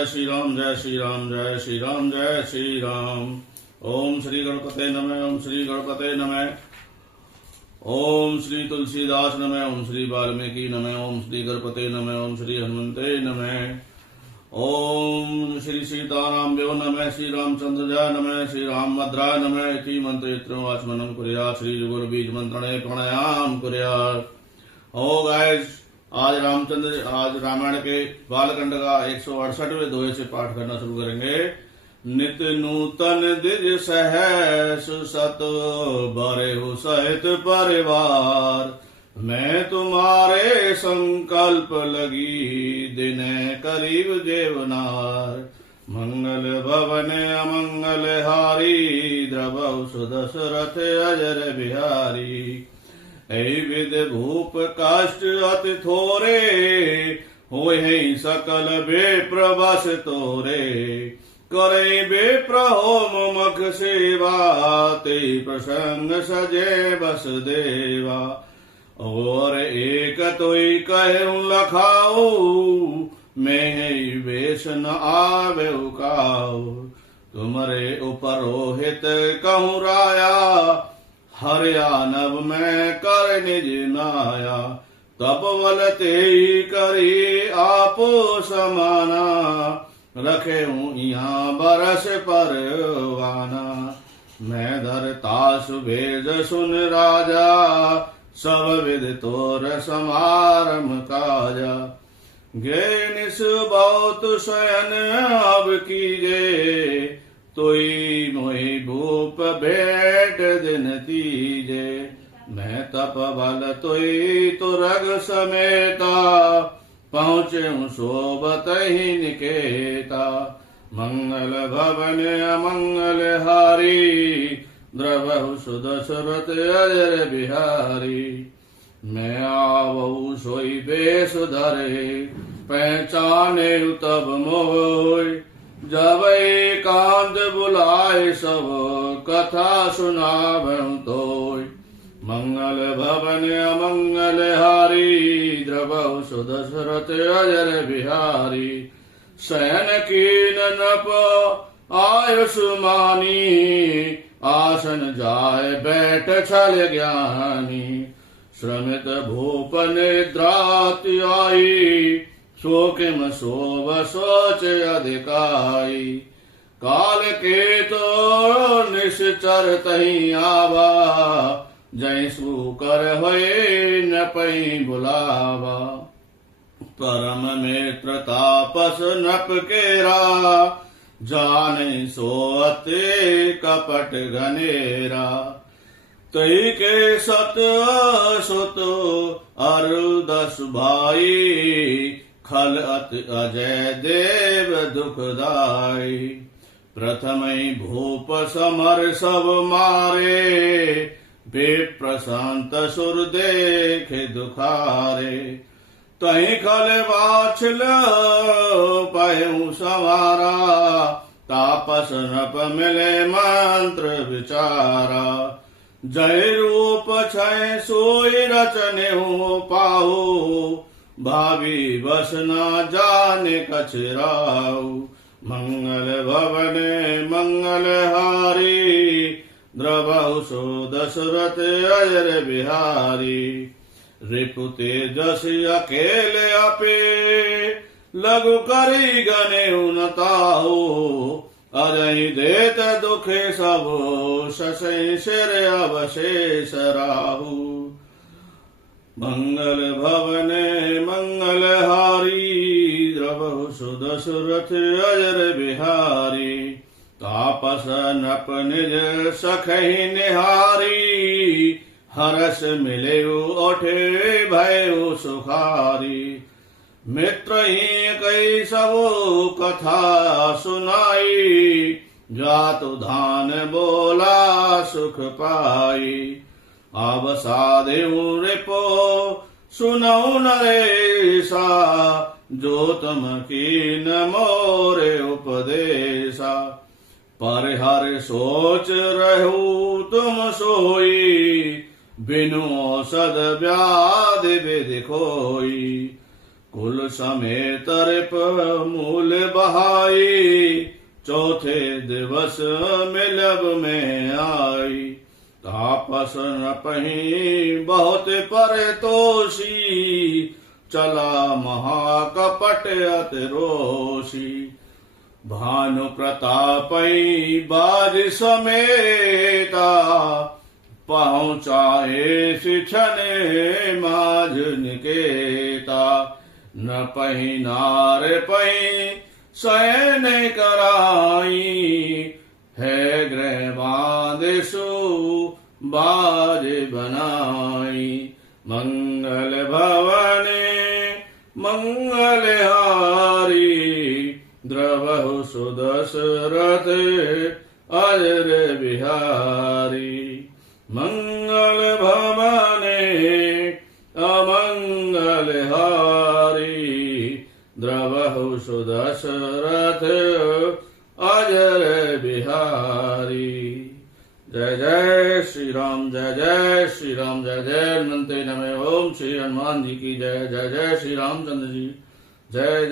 जय श्री राम जय श्री राम जय श्री राम जय श्री राम। ओम श्री गणपते नमः ओम श्री गणपते नमः ओम श्री तुलसीदास नमः ओम श्री वाल्मीकि नमः ओम श्री गणपते नमः ओम श्री हनुमते नमः ओम श्री सीताराम देव नमः श्री रामचंद्रजाय नमः श्री रामभद्राय नमः इति मंत्रेत्रं आचमनं कुर्यात् श्री गुरुबीज मंत्रणे प्राणायाम कुर्यात्। ओ गाइस, आज रामायण के बालकांड का 168वें दोहे से पाठ करना शुरू करेंगे। नित नूतन दिज सहस सत बरेहु सहित परिवार, मैं तुम्हारे संकल्प लगी दिन करीब देवनार। मंगल भवन अमंगल हारी, द्रवौ सुदशरथ अजर बिहारी। ऐ विद भूप काष्ट अति थोरे, होए सकल बेप्रबस तोरे। करे बेप्रहोम मख सेवा, ते प्रसंग सजे बस देवा। और एक तोई कहूं लखाओ, मैं वेश न आवे काओ। तुमरे उपरोहित कहूं राया, हरियाणव में कर निज नाया। तब वलते करी आपो समाना, रखे हूँ यहाँ बरस परवाना। मैं धरता सुभेद सुन राजा, सब विद तोर समारम काजा। गे निस बहुत शयन अब कीजे, तोई मोहि भूप भेंट दिन तीजे। मैं तप बल तोई तुरग समेता, पहुँचे सोबत ही निकेता। मंगल भवन अमंगल हारी, द्रवहु सुदशरथ अजर बिहारी। मैं आवऊ सोई बेस धरे, पहचाने तब मोय। जब एकांत बुलाए सब, कथा सुनावं तोय। मंगल भवन अमंगल हारी, द्रवहु सुदशरथ अजर बिहारी। शयन कीन नप आयुष्मानी, आसन जाय बैठ छल ज्ञानी। श्रमित भूप निद्राति आई, शोकिम शोभ सोच अधिकाई। काल के तो निश्चर तही आवा, जैसु कर होए न पई बुलावा। परम मित्र तापस नप केरा, जाने सोअते कपट घनेरा। तई के सत सुत अरु 10 भाई, खल अत अजय देव दुखदाई। प्रथम भूप समर सब मारे, बेप्रशांत सुर देखे दुखारे। तही खल बाछल पहु समारा, तापस नप मिले मंत्र विचारा। जय रूप छय सोई रचने हो पाहु, भावी बस न जाने कछराऊ। मंगल भवन मंगल हारी, द्रवहु सो दशरथ अजर बिहारी। रिपु तेजस अकेले अपे, लघु करी गने उनताहो। अजहि देत दुखे सब, शशि सिर अवशेष राहु। मंगल भवन मंगल हारी, द्रवहु सुदशरथ अजर बिहारी। तापस नप निज सखहि निहारी, हरस मिले ओठे भयो सुखारी। मित्र ही कई सबो कथा सुनाई, जातु धान बोला सुख पाई। अब साधु रिपो सुनऊ नरेसा, जो तुम कीन मोरे उपदेशा। पर हर सोच रहू तुम सोई, बिनु औषध व्याधि विधि खोई। कुल समेत रिप मूल बहाई, चौथे दिवस मिलब में आई। तापस न पही बहुत परतोषी, चला महाकपट अति रोषी। भानु प्रतापई बाज समेता, पहुँचाए शिक्षने माझ निकेता। न पही नार पही शयन कराई, है गृह बांधसु बाज बनाई। मंगल भवने मंगलहारी, द्रवहु सुदशरथ अजर बिहारी। मंगल भवने अमंगलहारी, द्रवहु सुदशरथ अजर बिहारी। जय जय श्री राम, जय जय श्री राम, जय जय अनंते नमः। ओम श्री हनुमान जी की जय, जय जय श्री रामचंद्र जी, जय जय।